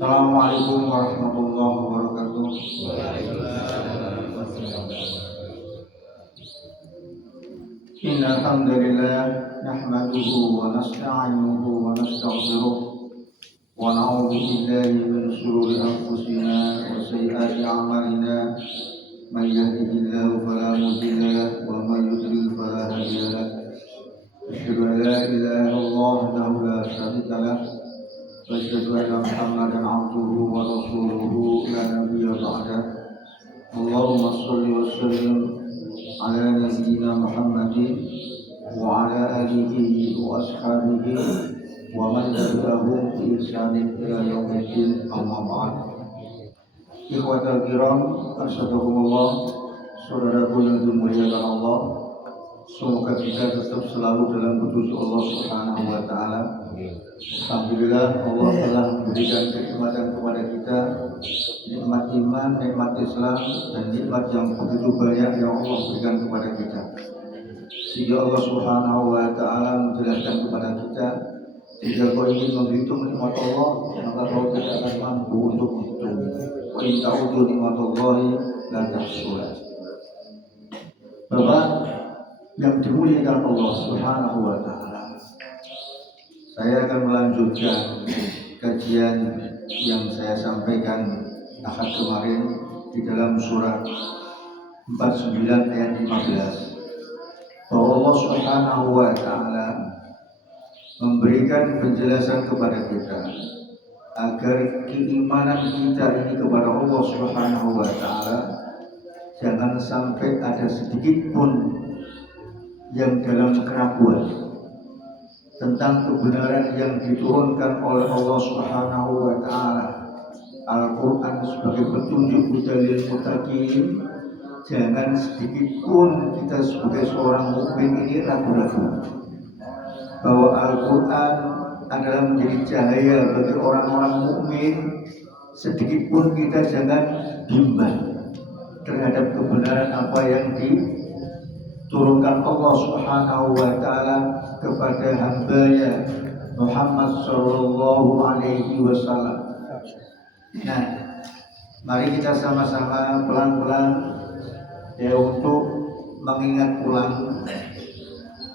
Assalamualaikum warahmatullahi wabarakatuh. Innal hamdalillah nahmaduhu wa nasta'inuhu wa nastaghfiruh wa na'udzu billahi min shururi anfusina wa sayyiati a'malina. May yahdihillahu fala mudilla lahu wa may yudlil fala hadiya lahu. Asyhadu an la ilaha illallah wahdahu la syarika lahu wa asyhadu anna Muhammadan 'abduhu wa rasuluhu la nabiyya ba'dah. Allahumma shalli wa sallim ala nabiyyina Muhammadin wa ala alihi wa ashabihi wa man tabi'ahum bi ihsanin ila yaumiddin, amma ba'd. Ikhwatal kiram, asyhadulillah, saudaraku yang dimuliakan Allah, semoga kita tetap selalu dalam petunjuk Allah Subhanahu wa taala. Alhamdulillah, Allah telah memberikan kenikmatan kepada kita, nikmat iman, nikmat Islam, dan nikmat yang begitu banyak yang Allah berikan kepada kita. Sehingga Allah Subhanahu wa taala menjelaskan kepada kita, jika kau ingin menghitung nikmat Allah, maka kau tidak akan mampu untuk menghitung. Wa in ta'udzu nikmatallahi la tuhsuha. Bapak yang dimuliakan Allah Subhanahu wa taala, saya akan melanjutkan kajian yang saya sampaikan Ahad kemarin di dalam surat 49 ayat 15, bahwa Allah Subhanahu wa taala memberikan penjelasan kepada kita agar keimanan kita ini kepada Allah Subhanahu wa taala jangan sampai ada sedikit pun yang dalam keraguan tentang kebenaran yang diturunkan oleh Allah Subhanahu wa taala. Al-Qur'an sebagai petunjuk dalil muttaqin, jangan sedikit pun kita sebagai seorang mukmin ini ragu-ragu bahwa Al-Qur'an adalah menjadi cahaya bagi orang-orang mukmin. Sedikit pun kita jangan bimbang terhadap kebenaran apa yang diturunkan Allah Subhanahu wa taala kepada hamba-Nya Muhammad sallallahu alaihi wasallam. Nah, mari kita sama-sama pelan-pelan ya untuk mengingat ulang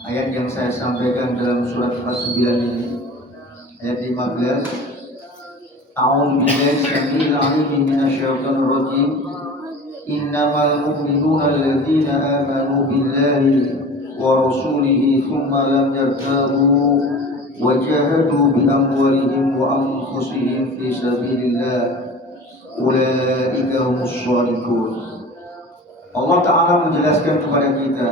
ayat yang saya sampaikan dalam surat 49 ini, ayat 15. A'udzu billahi samil 'alim minasyaitonir rajim. Innamal mu'minuna alladzina amanu billahi wa rasulihi thumma lam yartabu wa jahadu bi amwalihim wa anfusihim fi sabilillah ulaika humus shadiqun. Allah Ta'ala menjelaskan kepada kita,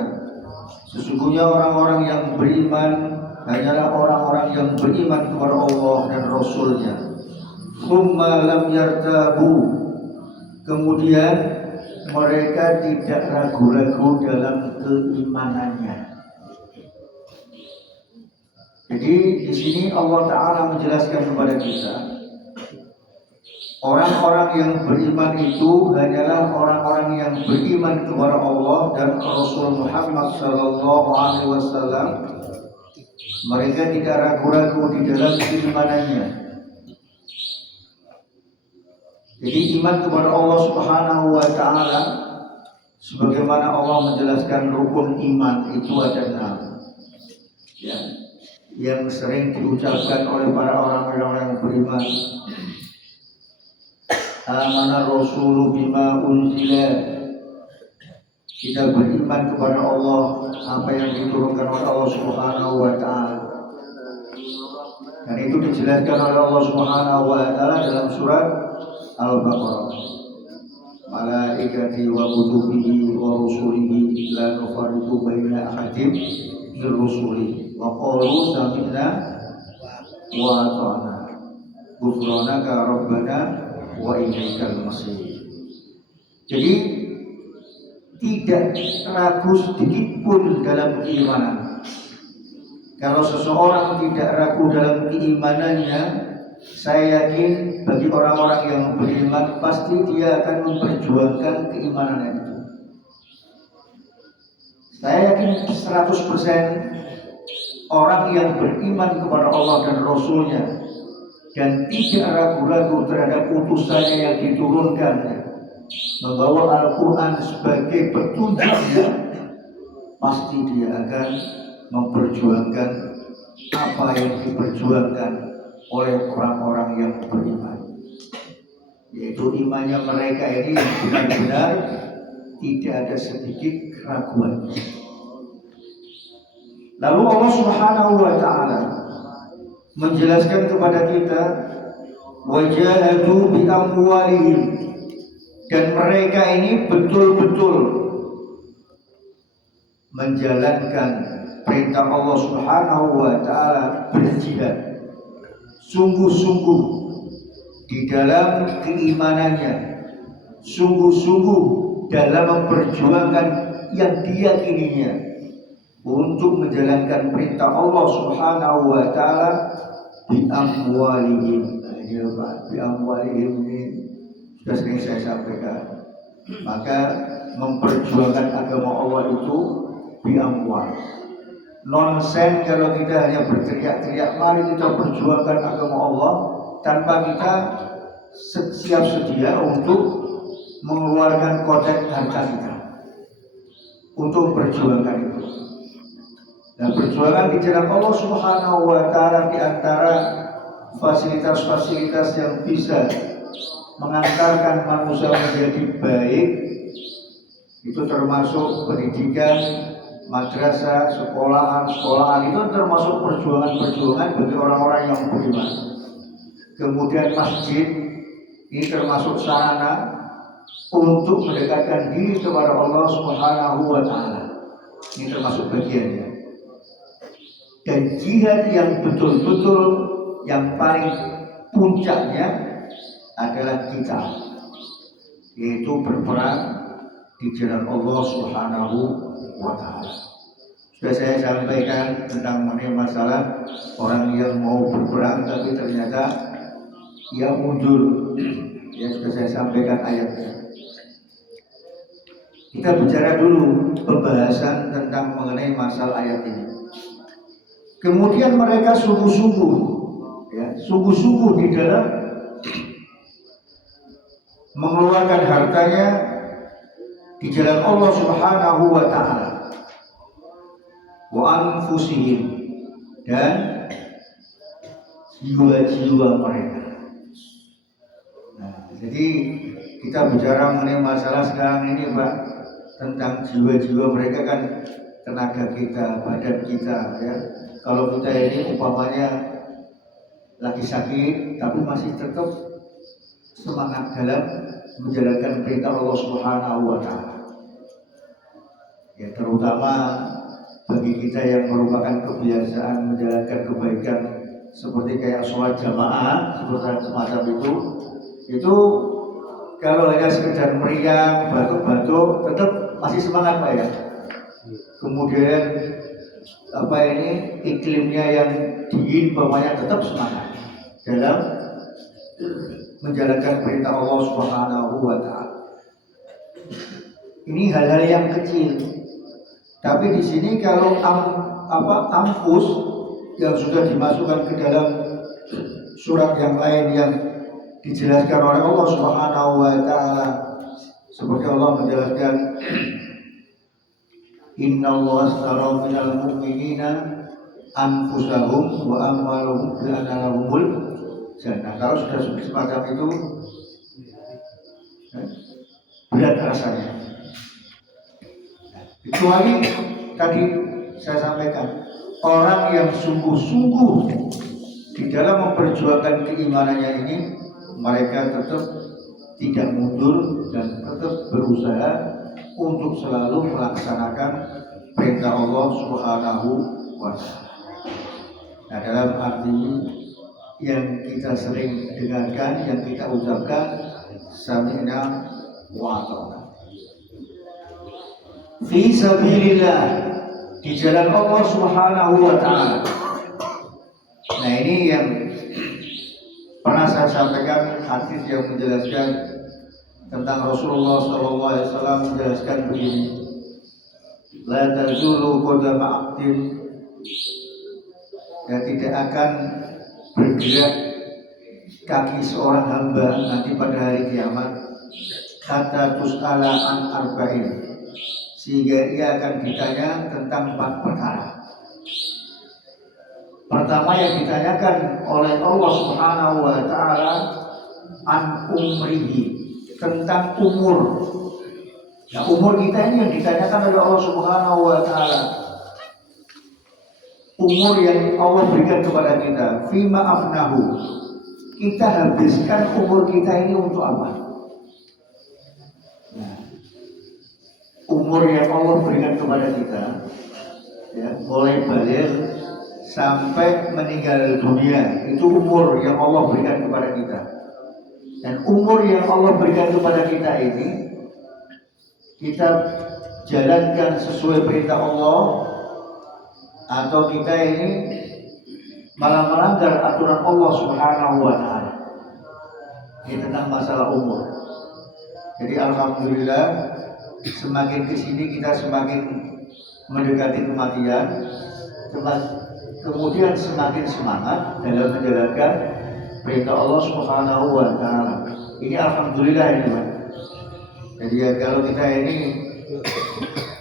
sesungguhnya orang-orang yang beriman hanyalah orang-orang yang beriman kepada Allah dan Rasul-Nya, Thumma lam yartabu, kemudian mereka tidak ragu-ragu dalam keimanannya. Jadi di sini Allah Ta'ala menjelaskan kepada kita, orang-orang yang beriman itu hanyalah orang-orang yang beriman kepada Allah dan Rasul Muhammad Sallallahu Alaihi Wasallam. Mereka tidak ragu-ragu di dalam keimanannya. Jadi iman kepada Allah Subhanahu Wa Ta'ala, sebagaimana Allah menjelaskan rukun iman itu ada 6, ya, yang sering diucapkan oleh para orang-orang yang beriman. Amana Rasulu bima unzila, kita beriman kepada Allah apa yang diturunkan oleh Allah Subhanahu Wa Ta'ala. Dan itu dijelaskan oleh Allah Subhanahu Wa Ta'ala dalam surat Al-Baqarah. Malaikati wa kutubihi wa rusulihi la nufarriqu baina ahadin min rusulihi wa qalu sami'na wa ata'na ghufranaka rabbana wa ilaikal masir. Jadi tidak ragu sedikit pun dalam keimanan. Kalau seseorang tidak ragu dalam keimanannya, saya yakin bagi orang-orang yang beriman pasti dia akan memperjuangkan keimanannya itu. Saya yakin 100% orang yang beriman kepada Allah dan Rasulnya dan tidak ragu-ragu terhadap utusannya yang diturunkan, membawa Al-Quran sebagai petunjuknya, pasti dia akan memperjuangkan apa yang diperjuangkan oleh orang-orang yang beriman, yaitu imannya mereka ini benar-benar tidak ada sedikit keraguan. Lalu Allah Subhanahu Wa Ta'ala menjelaskan kepada kita, wajahadu bi amwalihim, dan mereka ini betul-betul menjalankan perintah Allah Subhanahu Wa Ta'ala, berjihad sungguh-sungguh di dalam keimanannya, sungguh-sungguh dalam memperjuangkan yang diyakininya untuk menjalankan perintah Allah Subhanahu Wa Ta'ala bi amwalihim. Bi amwalihim ini sudah sering saya sampaikan. Maka memperjuangkan agama Allah itu bi amwal. Nonsen kalau kita hanya berteriak-teriak, mari kita perjuangkan agama Allah, tanpa kita siap sedia untuk mengeluarkan kotak harta kita untuk perjuangkan itu. Dan perjuangan di jalan Allah Subhanahu Wa Ta'ala di antara fasilitas-fasilitas yang bisa mengantarkan manusia menjadi baik itu termasuk pendidikan, madrasah, sekolahan itu termasuk perjuangan bagi orang-orang yang beriman. Kemudian masjid ini termasuk sarana untuk mendekatkan diri kepada Allah Subhanahu Wa Ta'ala. Ini termasuk bagiannya. Dan jihad yang betul-betul yang paling puncaknya adalah kita, yaitu berperang di jalan Allah Subhanahu Wa Ta'ala. Sudah saya sampaikan tentang mengenai masalah orang yang mau berperang tapi ternyata ia mundur. Ya, sudah saya sampaikan ayatnya. Kita bicara dulu pembahasan tentang mengenai masalah ayat ini. Kemudian mereka sungguh-sungguh, ya, sungguh-sungguh di dalam mengeluarkan hartanya di jalan Allah Subhanahu Wa Ta'ala, wa anfusihim, dan jiwa-jiwa mereka. Nah, jadi kita bicara mengenai masalah sekarang ini, Pak, tentang jiwa-jiwa mereka kan tenaga kita, badan kita, ya. Kalau kita ini umpamanya lagi sakit tapi masih tetap semangat dalam menjalankan perintah Allah Subhanahu Wa Ta'ala. Ya, terutama bagi kita yang merupakan kebiasaan menjalankan kebaikan seperti kayak sholat jamaah seperti semacam itu kalau hanya sekedar meriang, batuk-batuk tetap masih semangat Pak ya. Kemudian iklimnya yang dingin bawahnya tetap semangat dalam menjalankan perintah Allah Subhanahu wa taala. Ini hal-hal yang kecil. Tapi di sini kalau anfus yang sudah dimasukkan ke dalam surat yang lain yang dijelaskan oleh Allah Subhanahu wa taala, seperti Allah menjelaskan innallaha ashtara minal mu'minina anfusahum wa amwalahum bi anna lahumul jannah. Kalau sudah semacam itu berat rasanya. Kecuali tadi saya sampaikan, orang yang sungguh-sungguh di dalam memperjuangkan keimanannya ini, mereka tetap tidak mundur dan tetap berusaha untuk selalu melaksanakan perintah Allah Subhanahu wa taala. Nah, dalam arti yang kita sering dengarkan, yang kita ucapkan, sami'na wa ata'na. Fi sabilillah, di jalan Allah Subhanahu wa taala. Nah, ini yang pernah saya sampaikan hadis yang menjelaskan tentang Rasulullah SAW menjelaskan begini, la tazulu qadama 'abdin, dan tidak akan bergerak kaki seorang hamba nanti pada hari kiamat hatta tus'ala an arba'in, sehingga ia akan ditanya tentang 4 perkara. Pertama yang ditanyakan oleh Allah Subhanahu wa taala an umrihi, tentang umur. Nah, umur kita ini yang ditanyakan oleh Allah Subhanahu wa taala. Umur yang Allah berikan kepada kita, fima afnahu. Kita habiskan umur kita ini untuk apa? Nah, umur yang Allah berikan kepada kita, ya, mulai balik sampai meninggal dunia, itu umur yang Allah berikan kepada kita. Dan umur yang Allah berikan kepada kita ini, kita jalankan sesuai perintah Allah, atau kita ini malah melanggar aturan Allah Subhanahu wa taala. Ini tentang masalah umur. Jadi alhamdulillah, semakin kesini kita semakin mendekati kematian, kemudian semakin semangat dalam menjalankan perintah Allah Subhanahu wa taala. Ini alhamdulillah ini, Pak. Jadi ya, kalau kita ini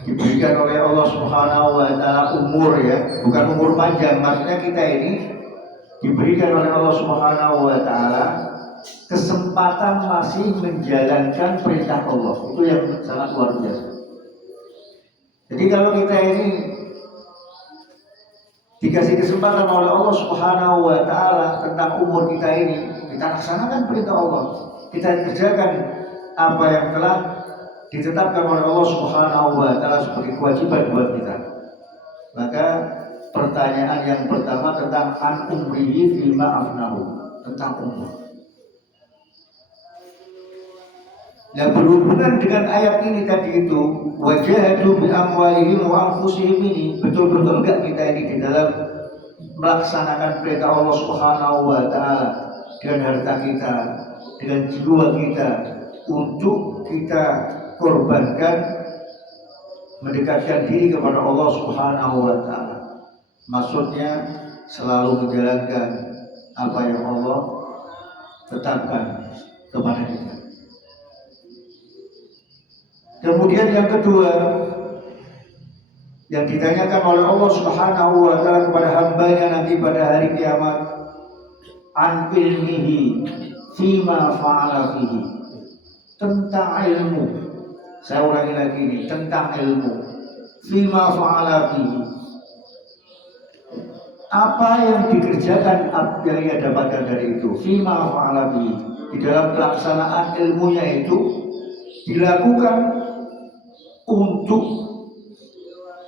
diberikan oleh Allah Subhanahu wa taala umur, ya, bukan umur panjang, maksudnya kita ini diberikan oleh Allah Subhanahu wa taala kesempatan masih menjalankan perintah Allah. Itu yang sangat luar biasa. Jadi kalau kita ini dikasih kesempatan oleh Allah Subhanahu wa taala tentang umur kita ini, kita laksanakan perintah Allah, kita kerjakan apa yang telah ditetapkan oleh Allah Subhanahu wa taala sebagai kewajiban buat kita. Maka pertanyaan yang pertama tentang an umrihi fima afnahu, tentang umur. Nah, berhubungan dengan ayat ini tadi itu, wajahadu bi amwalihim wa anfusihim, ini betul-betul enggak kita ini di dalam melaksanakan perintah Allah Subhanahu wa taala dengan harta kita, dengan jiwa kita, untuk kita korbankan mendekatkan diri kepada Allah Subhanahu wa taala. Maksudnya selalu menjalankan apa yang Allah tetapkan kepada kita. Kemudian yang kedua yang ditanyakan oleh Allah Subhanahu wa taala kepada hambanya nanti pada hari kiamat, an ilmihi fima fa'ala fihi, tentang ilmu. Saya ulangi lagi ini, tentang ilmu. Fima fa'ala fihi, apa yang dikerjakan, yang ia dapatkan dari itu. Fima fa'ala fihi, di dalam pelaksanaan ilmunya itu dilakukan untuk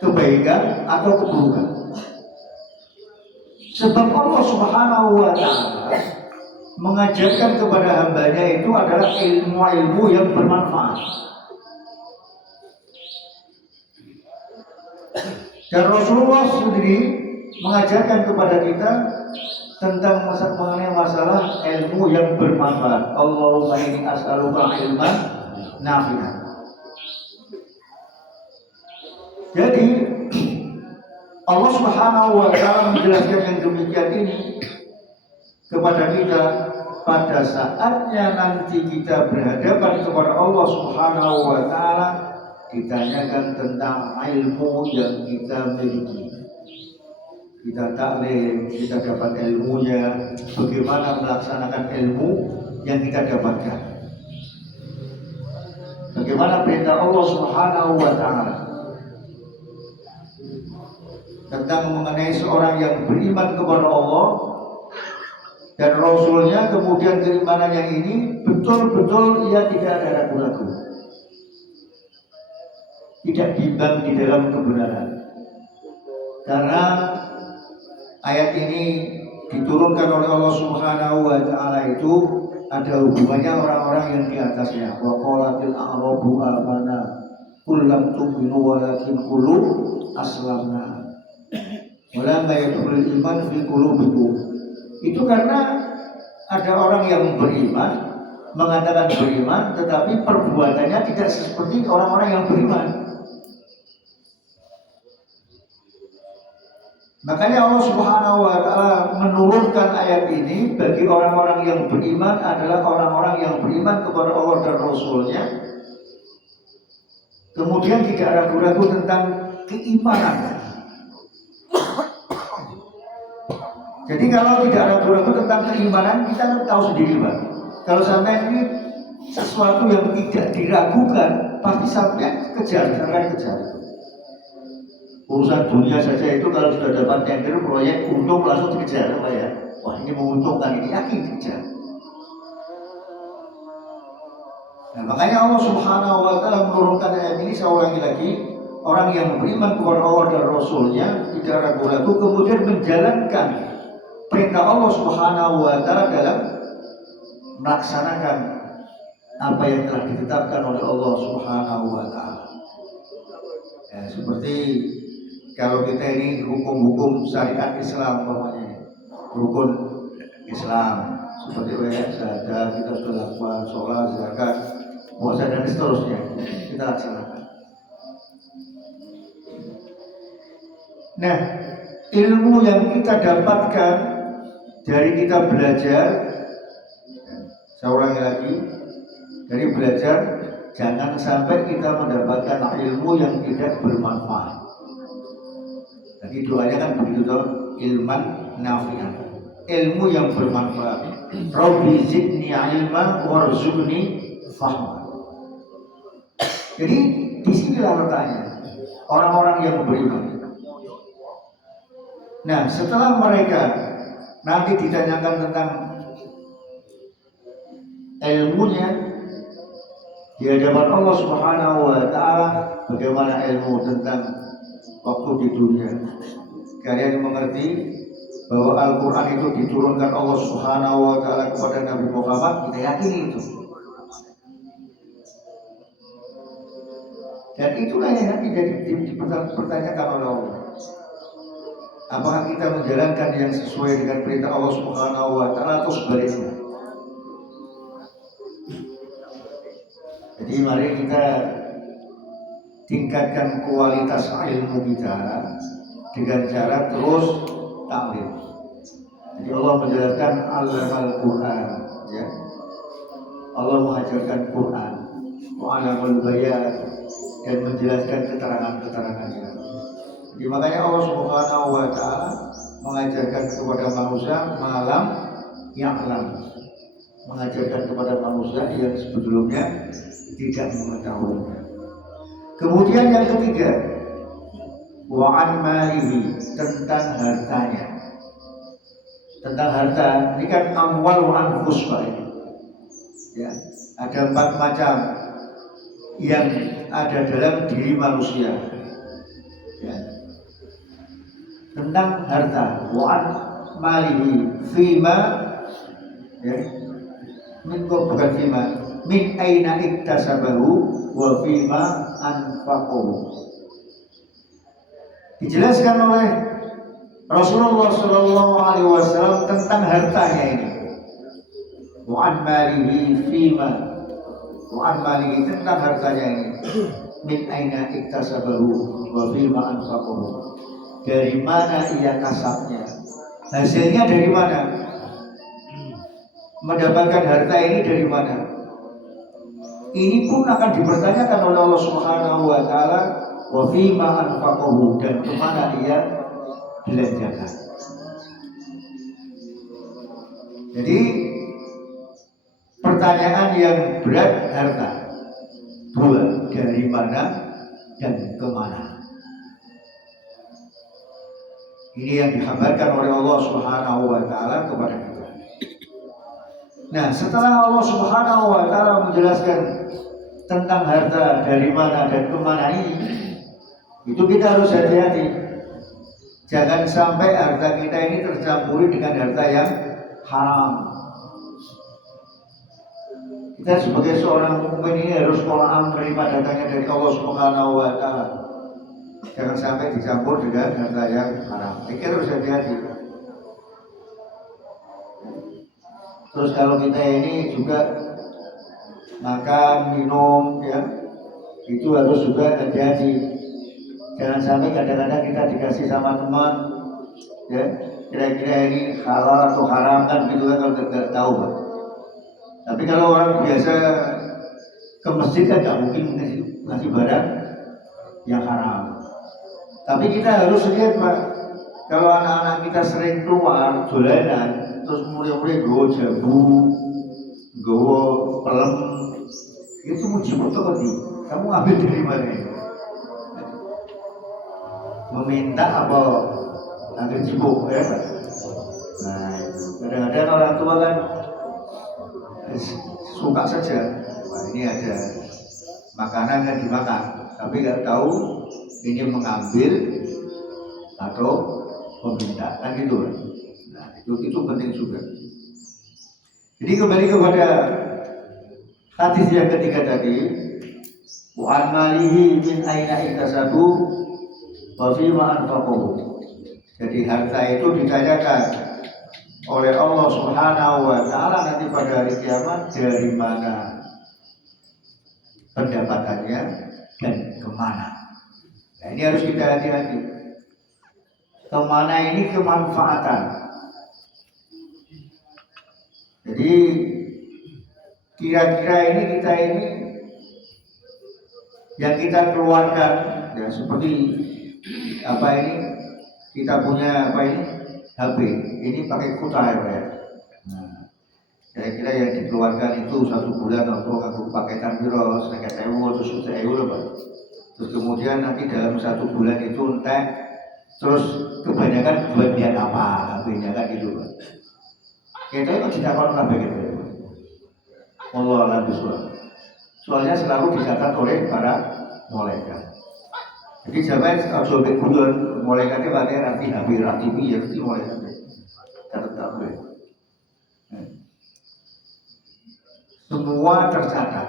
kebaikan atau keburukan. Sebab Allah Subhanahu wa Ta'ala mengajarkan kepada hambanya itu adalah ilmu-ilmu yang bermanfaat. Dan Rasulullah sendiri mengajarkan kepada kita tentang mengenai masalah ilmu yang bermanfaat. Allahumma inni as'aluka ilman nafi'an. Jadi Allah Subhanahu wa Ta'ala menjelaskan yang demikian ini kepada kita pada saatnya nanti kita berhadapan kepada Allah Subhanahu wa Ta'ala, ditanyakan tentang ilmu yang kita miliki. Kita taklim, kita dapat ilmunya, bagaimana melaksanakan ilmu yang kita dapatkan. Bagaimana perintah Allah Subhanahu wa Ta'ala tentang mengenai seorang yang beriman kepada Allah dan Rasulnya, kemudian keimanan yang ini betul-betul ia tidak ada ragu-ragu, tidak bimbang di dalam kebenaran. Karena ayat ini diturunkan oleh Allah Subhanahu wa Ta'ala itu ada hubungannya orang-orang yang di atasnya. Wa qalatil a'rabu amana qul lam tu'minu walakin qulu aslamna wala yadkhulul iman fi qulubikum. Itu karena ada orang yang beriman, mengatakan beriman, tetapi perbuatannya tidak seperti orang-orang yang beriman. Makanya Allah Subhanahu wa Ta'ala menurunkan ayat ini bagi orang-orang yang beriman adalah orang-orang yang beriman kepada Allah dan Rasulnya. Kemudian tidak ragu-ragu tentang keimanan. Jadi kalau tidak ragu-ragu tentang keimanan, kita kan tahu sendiri, Pak. Kalau sampai ini sesuatu yang tidak diragukan, pasti sampai kejar. Urusan dunia saja itu kalau sudah dapat tender proyek untung langsung dikejar, Pak ya. Wah, ini menguntungkan, ini yakin dikejar. Nah, makanya Allah Subhanahu wa Ta'ala menurunkan ayat ini seorang lagi, orang yang beriman kepada Allah dan Rasulnya, tidak ragu-ragu, kemudian menjalankan perintah Allah Subhanahu wa Ta'ala dalam melaksanakan apa yang telah ditetapkan oleh Allah Subhanahu wa Ta'ala. Ya, seperti kalau kita ini hukum-hukum syariat Islam, umpamanya rukun Islam seperti syahadat kita sudah lakukan, sholat, zakat, puasa dan seterusnya kita laksanakan. Nah, ilmu yang kita dapatkan dari kita belajar, saya ulangi lagi, dari belajar jangan sampai kita mendapatkan ilmu yang tidak bermanfaat. Jadi doanya kan begitu toh, ilman nafi'an, ilmu yang bermanfaat. Rabbi zidni ilman warzuqni fahma. Jadi di sinilah letaknya orang-orang yang beriman. Nah, setelah mereka nanti ditanyakan tentang ilmunya di hadapan Allah Subhanahu wa Ta'ala, bagaimana ilmu tentang waktu di dunia. Kalian mengerti bahwa Al-Quran itu diturunkan Allah Subhanahu wa Ta'ala kepada Nabi Muhammad, kita yakini itu. Dan itulah yang nanti dipertanyakan oleh Allah. Apakah kita menjalankan yang sesuai dengan perintah Allah Subhanahu wa Ta'ala atau sebaliknya? Jadi mari kita tingkatkan kualitas ilmu kita dengan cara terus taklim. Jadi Allah menjelaskan Al-Quran, ya. Allah mengajarkan Quran, Mu'alamul Bayan, dan menjelaskan keterangan-keterangannya. Jadi makanya Allah Subhanahu wa Ta'ala mengajarkan kepada manusia malam ya'lam, mengajarkan kepada manusia yang sebelumnya tidak mengetahui. Kemudian yang ketiga, wa'an malihi, tentang hartanya. Tentang harta, ini kan amwal wa anfus, Pak. Ya, ada 4 macam yang ada dalam diri manusia. Ya. Tentang harta, wa'an malihi fima ya bukan fima min aina iktasabahu wa fima anfaqahu. Dijelaskan oleh Rasulullah Shallallahu Alaihi Wasallam tentang hartanya ini. Wa an malihi fima, wa an malihi tentang hartanya ini. Min aina iktasabahu wa fima anfaqahu. Dari mana ia kasabnya? Hasilnya dari mana? Mendapatkan harta ini dari mana? Ini pun akan dipertanyakan oleh Allah Subhanahu Wa Taala. Wa fima anfaqahu, dan kemana ia belanjakan. Jadi pertanyaan yang berat harta. Dua, dari mana dan kemana. Ini yang dikhabarkan oleh Allah Subhanahu Wa Taala kepada kita. Nah, setelah Allah Subhanahu Wa Taala menjelaskan tentang harta dari mana dan kemana ini, itu kita harus hati-hati. Jangan sampai harta kita ini tercampuri dengan harta yang haram. Kita sebagai seorang mukmin ini harus qana'ah menerima datangnya dari Allah Subhanahu Wa Taala. Jangan sampai dicampur dengan harta yang haram. Kita harus hati-hati. Terus kalau kita ini juga makan, minum, ya, itu harus juga hati-hati. Jangan sampai kadang-kadang kita dikasih sama teman, ya, kira-kira ini halal atau haram kan gitu kan, kalau tidak tahu Pak. Tapi kalau orang biasa ke masjid kan nggak mungkin ngasih barang yang haram. Tapi kita harus lihat Pak, kalau anak-anak kita sering keluar dolanan, terus mulai-mulai gowo jabu, gowo pelem, itu mujibut kok nih. Kamu ambil dari mana ini? Meminta apa ambil cibuk ya Pak? Nah itu kadang-kadang orang tua kan suka saja. Wah, ini ada makanan yang dimakan, tapi nggak tahu ini mengambil atau meminta, kan gitu. Nah itu penting juga. Jadi kembali kepada hadis yang ketiga tadi, wa an malihi min aina iktasabu wa fima anfaqahu. Jadi harta itu ditanyakan oleh Allah Subhanahu Wa Taala nanti pada hari kiamat, dari mana pendapatannya dan kemana. Nah, ini harus kita hati-hati. Kemana ini kemanfaatan. Jadi kira-kira ini kita ini yang kita keluarkan, ya seperti apa ini, kita punya apa ini HP ini pakai kuota ya. Nah, kira-kira yang dikeluarkan itu 1 bulan untuk aku paketan biro 50.000 atau 100.000 Pak. Terus kemudian nanti dalam 1 bulan itu entek, terus kebanyakan buat dia apa HP-nya kan gitu Pak. Kita itu tidak pernah begitu. Allah alam bisawab. Soalnya selalu dicatat oleh para malaikat. Jadi sampai kalau bulan malaikatnya pakai rati HP, rati ya rati malaikatnya. Catat boleh. Semua tercatat.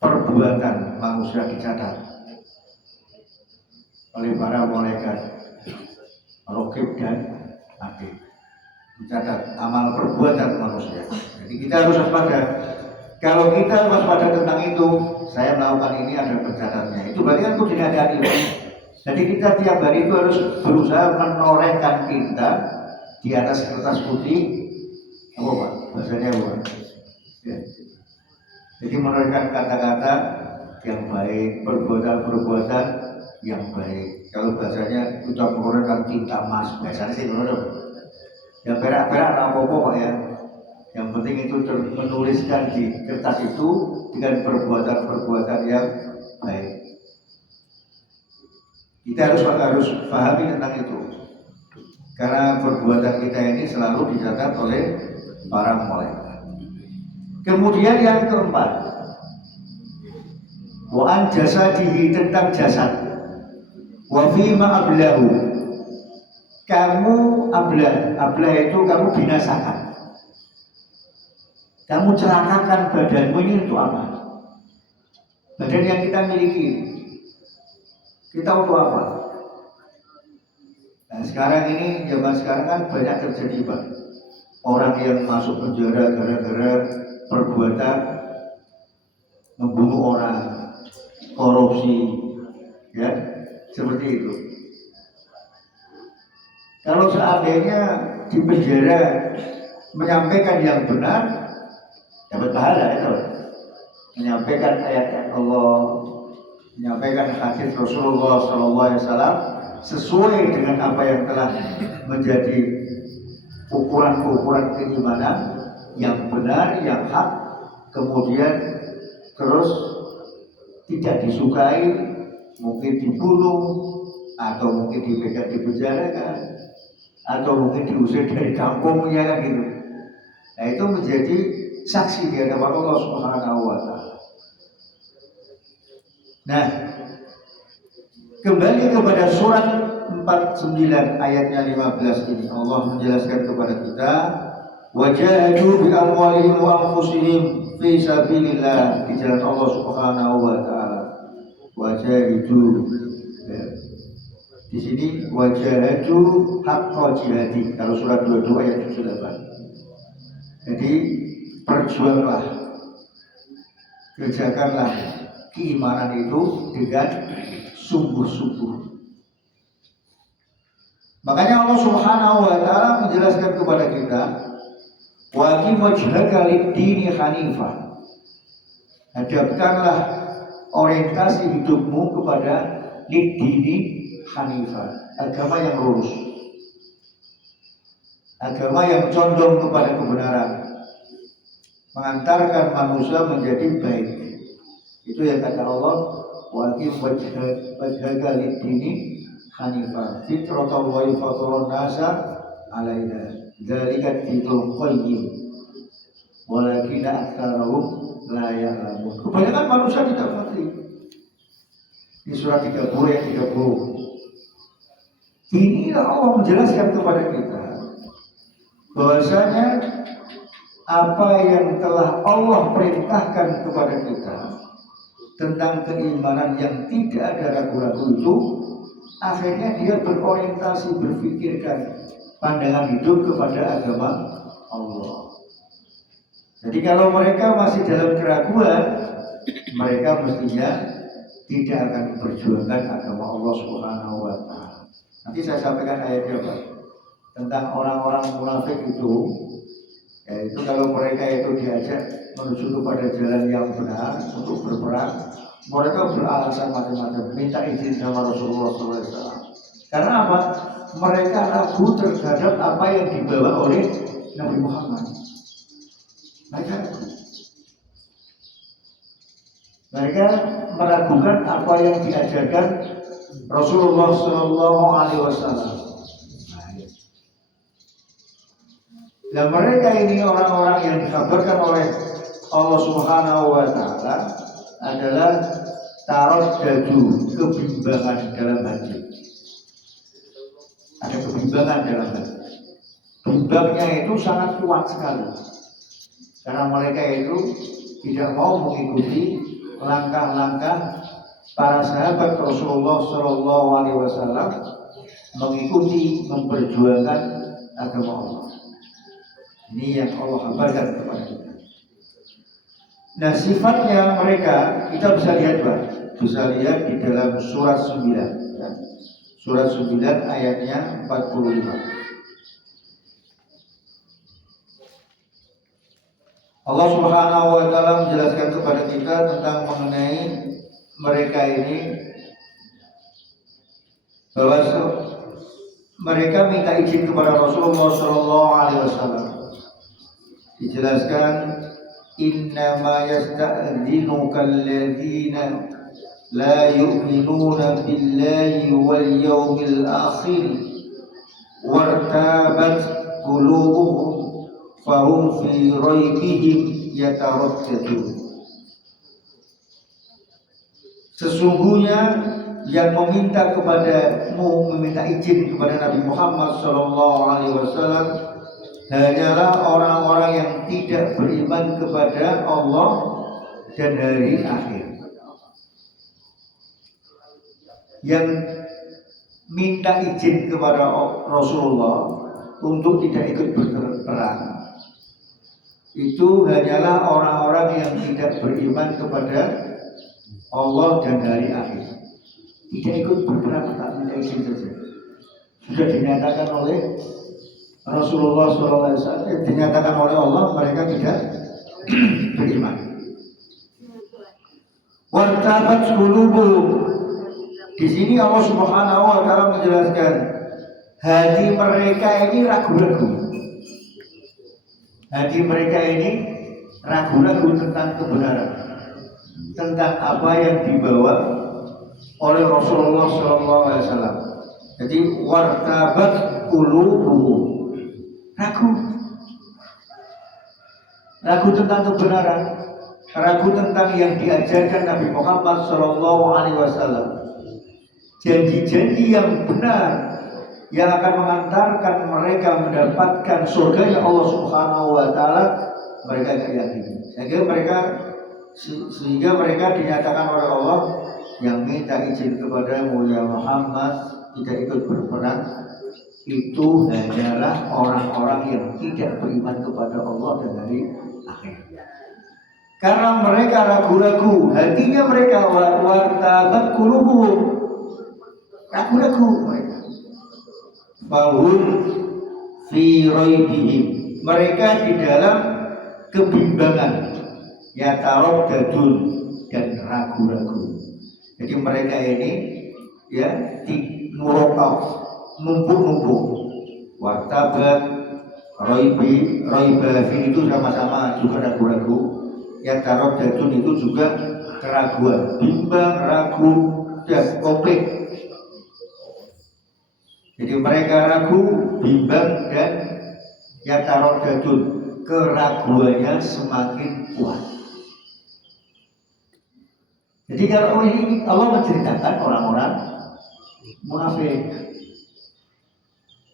Perbuatan manusia dicatat oleh para malaikat Raqib dan Atid. Dicatat amal perbuatan manusia. Jadi kita harus waspada. Kalau kita waspada tentang itu, saya melakukan ini ada pencatatnya. Itu berarti kan itu dihati-hati. Jadi kita tiap hari itu harus berusaha menorehkan tinta di atas kertas putih. Apa Pak? Bahasanya apa? Ya. Jadi menorehkan kata-kata yang baik, perbuatan-perbuatan yang baik. Kalau bahasanya kita menorehkan tinta emas, biasanya sih menoreh. Ya perak-perak apa-apa Pak ya. Yang penting itu menuliskan di kertas itu dengan perbuatan-perbuatan yang baik. Kita harus pahami tentang itu. Karena perbuatan kita ini selalu dicatat oleh para malaikat. Kemudian yang keempat, wa an jasadihi, tentang jasad. Wa fima ablahu, kamu ablah itu kamu binasakan, kamu celakakan badanmu ini untuk apa? Badan yang kita miliki, kita untuk apa? Nah sekarang ini, zaman sekarang kan banyak terjadi Pak, orang yang masuk penjara gara-gara perbuatan membunuh orang, korupsi, ya seperti itu. Kalau seandainya di penjara menyampaikan yang benar, dapat pahala itu. Menyampaikan ayat Allah, menyampaikan hadis Rasulullah SAW sesuai dengan apa yang telah menjadi ukuran-ukuran keimanan yang benar, yang hak, kemudian terus tidak disukai, mungkin dibunuh, atau mungkin dipegang dipenjarakan, atau mungkin diusir dari kampungnya kan gitu. Nah itu menjadi saksi di hadapan Allah Subhanahu wa Ta'ala. Nah, kembali kepada surat 49 ayatnya 15 ini, Allah menjelaskan kepada kita, wajahadu bi amwalihim wa anfusihim fi sabilillah, di jalan Allah Subhanahu wa Ta'ala. Wajahidu, ya. Di sini wajahadu haqqa jihadi, kalau surat 22 ayat 78. Jadi berjuanglah, kerjakanlah keimanan itu dengan sungguh-sungguh. Makanya Allah Subhanahu wa Ta'ala menjelaskan kepada kita, wa aqim wajhaka lid-dini hanifah, hadapkanlah orientasi hidupmu kepada lid-dini hanifah, agama yang lurus, agama yang condong kepada kebenaran, mengantarkan manusia menjadi baik. Itu yang kata Allah, wa aqim wajhaka lid-dini hanifah fitratallahi fataran nasa 'alaiha dzalika dinul qayyim walakinna aktsarahum la ya'lamun. Kebanyakan manusia tidak mengerti. Di surat 30 ayat 30. Ini Allah menjelaskan kepada kita bahwasanya apa yang telah Allah perintahkan kepada kita tentang keimanan yang tidak ada ragu-ragu itu, akhirnya dia berorientasi, berpikirkan pandangan hidup kepada agama Allah. Jadi kalau mereka masih dalam keraguan, mereka mestinya tidak akan memperjuangkan agama Allah Subhanahu wa Ta'ala. Nanti saya sampaikan ayatnya Pak, tentang orang-orang munafik itu, yaitu kalau mereka itu diajak menuju kepada jalan yang benar untuk berperang, mereka beralasan macam-macam, minta izin sama Rasulullah SAW. Karena apa? Mereka ragu terhadap apa yang dibawa oleh Nabi Muhammad. Mereka meragukan apa yang diajarkan Rasulullah SAW. Dan mereka ini orang-orang yang dikabarkan oleh Allah Subhanahu wa Ta'ala adalah taraddadu, kebimbangan dalam hati. Ada kebimbangan dalam hati. Bimbangnya itu sangat kuat sekali. Karena mereka itu tidak mau mengikuti langkah-langkah para sahabat Rasulullah SAW mengikuti, memperjuangkan agama Allah. Ini yang Allah kabarkan kepada kita. Nah sifatnya mereka kita bisa lihat Pak, bisa lihat di dalam surat 9 ya. Surat 9 ayatnya 45. Allah Subhanahu wa Ta'ala menjelaskan kepada kita tentang mengenai mereka ini, bahwa mereka minta izin kepada Rasulullah SAW. Dijelaskan, innama yasta'dzinuka alladzina la yu'minuna billahi wal yawmil akhir wartabat qulubuhum fahum fi raibihim yataraddadun. Sesungguhnya yang meminta kepadamu, meminta izin kepada Nabi Muhammad SAW hanyalah orang-orang yang tidak beriman kepada Allah dan hari akhir. Yang minta izin kepada Rasulullah untuk tidak ikut berperang itu hanyalah orang-orang yang tidak beriman kepada Allah dan hari akhir. Tidak ikut berperang, tak minta izin saja. Sudah dinyatakan oleh Rasulullah SAW, dinyatakan oleh Allah mereka tidak beriman. Wartabat qulubuhum. Di sini Allah Subhanahu wa taala menjelaskan hati mereka ini ragu-ragu. Hati mereka ini ragu-ragu tentang kebenaran, tentang apa yang dibawa oleh Rasulullah SAW. Jadi wartabat qulubuhum, ragu tentang kebenaran, ragu tentang yang diajarkan Nabi Muhammad SAW. Janji-janji yang benar yang akan mengantarkan mereka mendapatkan surga Allah Subhanahu wa taala, mereka tidak yakin. Sehingga mereka dinyatakan oleh Allah yang minta izin kepada mulia Muhammad tidak ikut berperang itu hanyalah orang-orang yang tidak beriman kepada Allah dan hari akhir. Karena mereka ragu-ragu, hatinya mereka wartabat qulubuhum, ragu-ragu mereka. Bahun fi raibihim, mereka di dalam kebimbangan, ya taraddadun dan ragu-ragu. Jadi mereka ini ya di muraqab, numpuk-numpuk. Wartabat, raibah itu sama-sama juga ragu-ragu. Ya taraddadun itu juga keraguan, bimbang, ragu dan komplit. Jadi mereka ragu, bimbang dan yataroddadun, keraguannya semakin kuat. Jadi kalau ini Allah menceritakan orang-orang munafik.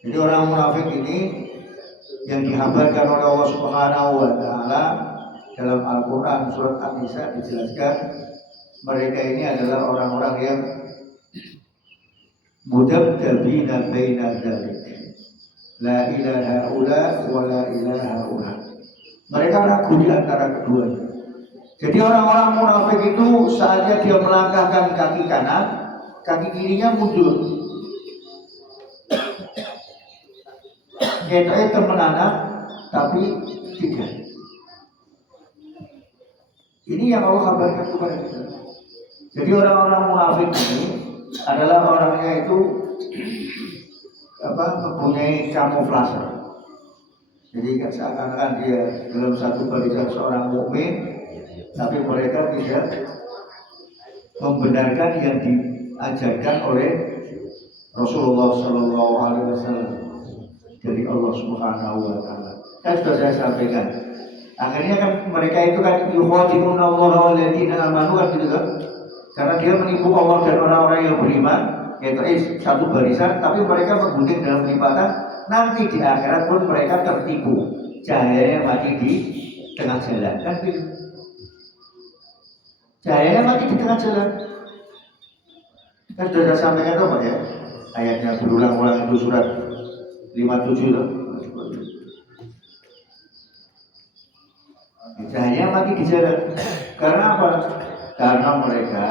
Jadi orang munafik ini yang dihabarkan oleh Allah Subhanahu wa taala dalam Al-Qur'an surat An-Nisa dijelaskan mereka ini adalah orang-orang yang mudabdabina baina dzalik, la ilaha illa wa la ilaha illa. Mereka ragu di antara keduanya. Jadi orang-orang munafik itu saatnya dia melangkahkan kaki kanan, kaki kirinya mundur. Kita temenanan tapi tidak. Ini yang Allah kabarkan kepada kita. Jadi orang-orang munafik ini adalah orangnya itu mempunyai kamuflase. Jadi seakan-akan dia dalam satu barisan seorang mukmin, tapi mereka tidak membenarkan yang diajarkan oleh Rasulullah SAW dari Allah Subhanahu wa taala. Kan sudah saya sampaikan. Akhirnya kan mereka itu kan yukhadi'una Allah walladzina amanu kan gitu kan. Karena dia menipu Allah dan orang-orang yang beriman, yaitu satu barisan, tapi mereka menggunting dalam lipatan. Nanti di akhirat pun mereka tertipu, cahayanya mati di tengah jalan, kan gitu. Cahayanya mati di tengah jalan. Kan sudah saya sampaikan apa ya? Ayatnya berulang-ulang itu surat 57 loh. Cahayanya mati di jalan. Karena apa? Karena mereka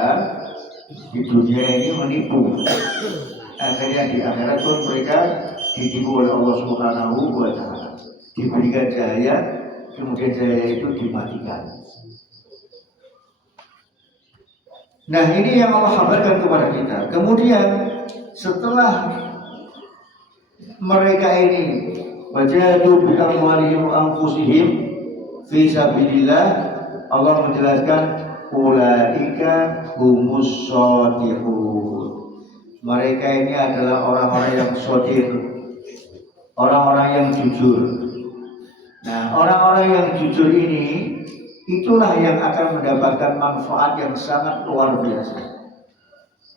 di dunia ini menipu. Akhirnya di akhirat pun mereka ditipu oleh Allah Subhanahu wa taala. Diberikan cahaya, kemudian cahaya itu dimatikan. Nah, ini yang Allah kabarkan kepada kita. Kemudian setelah mereka ini wajadu bi amwalihim anfusihim fi sabilillah, Allah menjelaskan ulaika humus shadiqun. Mereka ini adalah orang-orang yang shadiq, orang-orang yang jujur. Nah, orang-orang yang jujur ini itulah yang akan mendapatkan manfaat yang sangat luar biasa.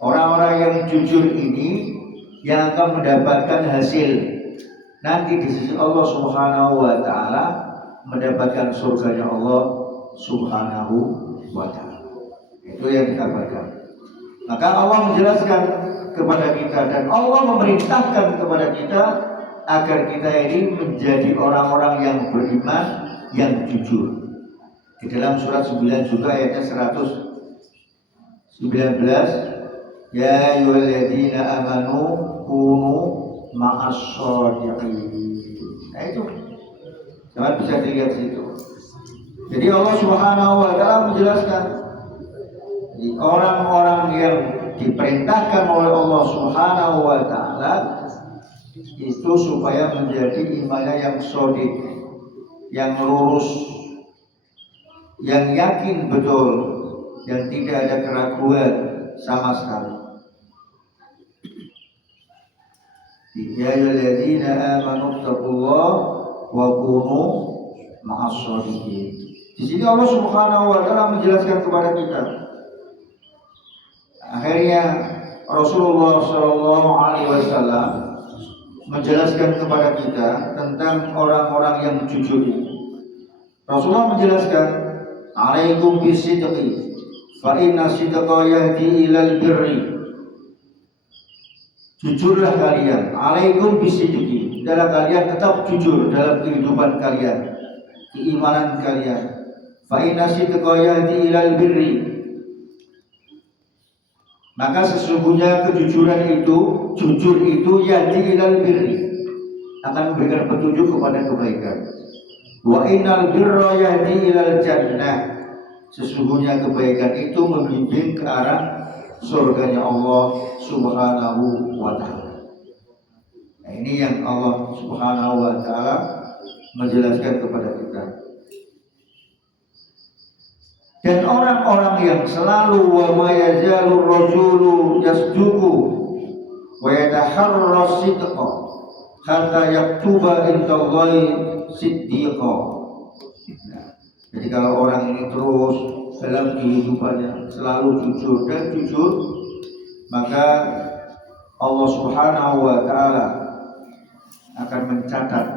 Orang-orang yang jujur ini yang akan mendapatkan hasil nanti di sisi Allah Subhanahu wa taala, mendapatkan surganya Allah Subhanahu wa taala. Itu yang dikabarkan. Maka Allah menjelaskan kepada kita dan Allah memerintahkan kepada kita agar kita ini menjadi orang-orang yang beriman, yang jujur. Di dalam surat 9 juga ayatnya 119, ya ayyuhalladzina amanu kunu ma'as shodiqin. Nah itu jangan bisa dilihat situ. Jadi Allah Subhanahu wa taala menjelaskan orang-orang yang diperintahkan oleh Allah Subhanahu wa taala itu supaya menjadi imannya yang shodiq, yang lurus, yang yakin betul, yang tidak ada keraguan sama sekali. Ya ayyuhalladzina amanu taqullaha wa kunu ma'as shodiqin. Di sini Allah Subhanahu wa taala menjelaskan kepada kita. Akhirnya Rasulullah Shallallahu Alaihi Wasallam menjelaskan kepada kita tentang orang-orang yang jujur ini. Rasulullah menjelaskan, alaikum bisidqi fa inna sidqa yahdi ilal birri. Jujurlah kalian, alaikum bisidqi, adalah kalian tetap jujur dalam kehidupan kalian, keimanan kalian. Fa inna sidqa yahdi ilal birri, maka sesungguhnya kejujuran itu, jujur itu yahdi ilal birri, akan memberikan petunjuk kepada kebaikan. Wa innal birra yahdi ilal jannah, sesungguhnya kebaikan itu membimbing ke arah surganya Allah Subhanahu wa taala. Nah, ini yang Allah Subhanahu wa taala menjelaskan kepada kita. Dan orang-orang yang selalu wa ma yazalur rajulu yasduqu wa yataharra sidqa hatta yaktuba indallahi siddiqa. Nah, jadi kalau orang ini terus dalam kehidupannya selalu jujur dan jujur, maka Allah Subhanahu wa taala akan mencatat,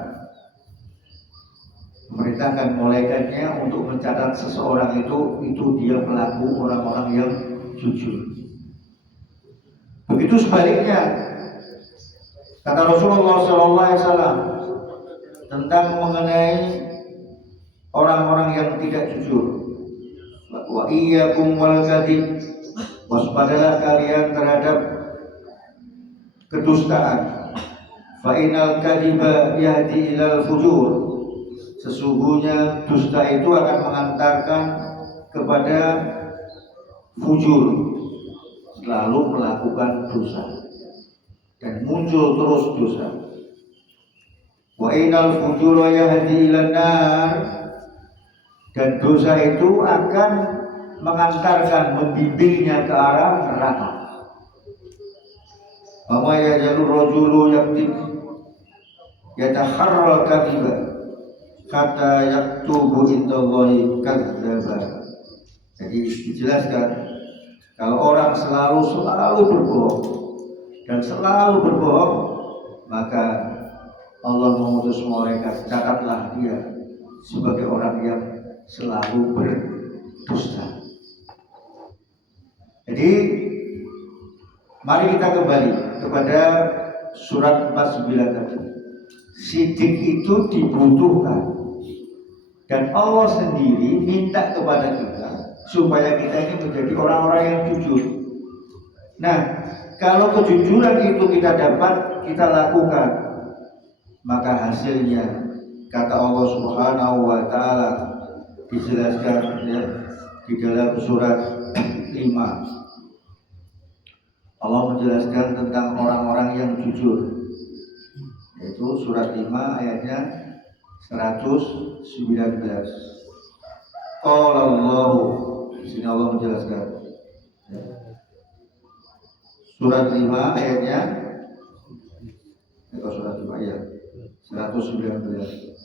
memerintahkan malaikatnya untuk mencatat seseorang itu dia pelaku orang-orang yang jujur. Begitu sebaliknya, kata Rasulullah SAW tentang mengenai orang-orang yang tidak jujur. Wa iyyakum wal kadzib, waspadalah kalian terhadap kedustaan. Fa innal kadziba yahdi ilal fujur, sesungguhnya dusta itu akan mengantarkan kepada fujur, selalu melakukan dosa dan muncul terus dosa. Wa innal fujura yahdi ilan nar, dan dosa itu akan mengantarkan, membimbingnya ke arah neraka. Wa ma yajalur rajulu yakdzib yataharra kadziba kata yaktubu indallahi kadzdzaba. Jadi dijelaskan, kalau orang selalu berbohong dan selalu berbohong, maka Allah mengutus malaikat, catatlah dia sebagai orang yang selalu berdusta. Jadi mari kita kembali kepada surat 49 tadi. Sidik itu dibutuhkan, dan Allah sendiri minta kepada kita supaya kita ini menjadi orang-orang yang jujur. Nah, kalau kejujuran itu kita dapat, kita lakukan, maka hasilnya kata Allah Subhanahu wa taala dijelaskan ya, di dalam surat 5. Allah menjelaskan tentang orang-orang yang jujur, yaitu surat 5 ayatnya 119. Qala Allah, di sini Allah menjelaskan ya. Surat 5 ayatnya surat 5 ayat 119.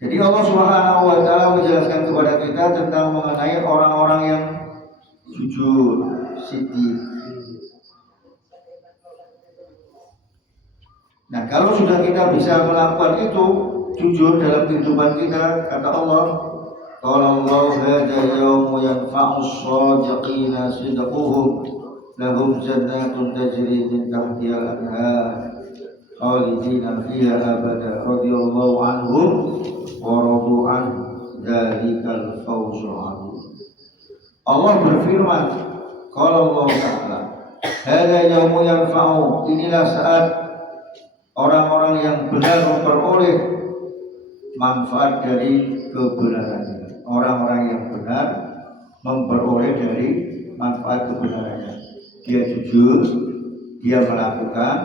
Jadi Allah Subhanahu wa taala menjelaskan kepada kita tentang mengenai orang-orang yang jujur, siddiq. Nah, kalau sudah kita bisa melakukan itu jujur dalam kehidupan kita, kata Allah, qala Allah hadza yaumu yanfa'u as-shadiqina sidquhum lahum jannatun tajri min tahtiha al-anhar khalidina fiha abada radhiyallahu anhum wa radu an dzalikal fawzul 'azim. Allah berfirman, qala Allah Ta'ala, hadza yaumu yanfa'u, inilah saat orang-orang yang benar memperoleh manfaat dari kebenarannya. Orang-orang yang benar memperoleh dari manfaat kebenarannya. Dia jujur, dia melakukan,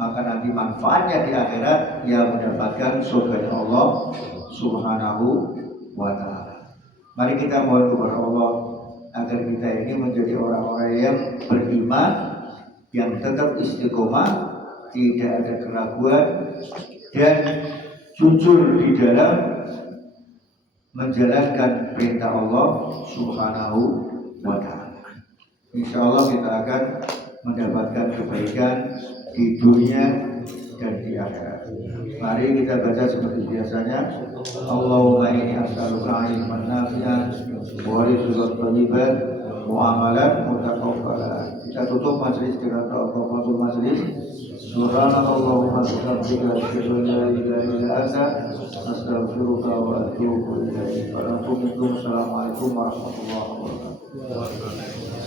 maka nanti manfaatnya di akhirat dia mendapatkan surga Allah Subhanahu wa taala. Mari kita mohon kepada Allah agar kita ini menjadi orang-orang yang beriman, yang tetap istiqomah, tidak ada keraguan dan jujur di dalam menjalankan perintah Allah Subhanahu wa taala. Insyaallah kita akan mendapatkan kebaikan di dunia dan di akhirat. Mari kita baca seperti biasanya. Allahumma inni as'aluka 'ilman nafi'an wa rizqan thayyiban wa amalan mutaqabbalan. Kita tutup majelis dengan doa penutup majelis. Subhanallahumma wa bihamdika asyhadu an la ilaha illa anta astaghfiruka wa atubu ilaik. Assalamualaikum warahmatullahi wabarakatuh.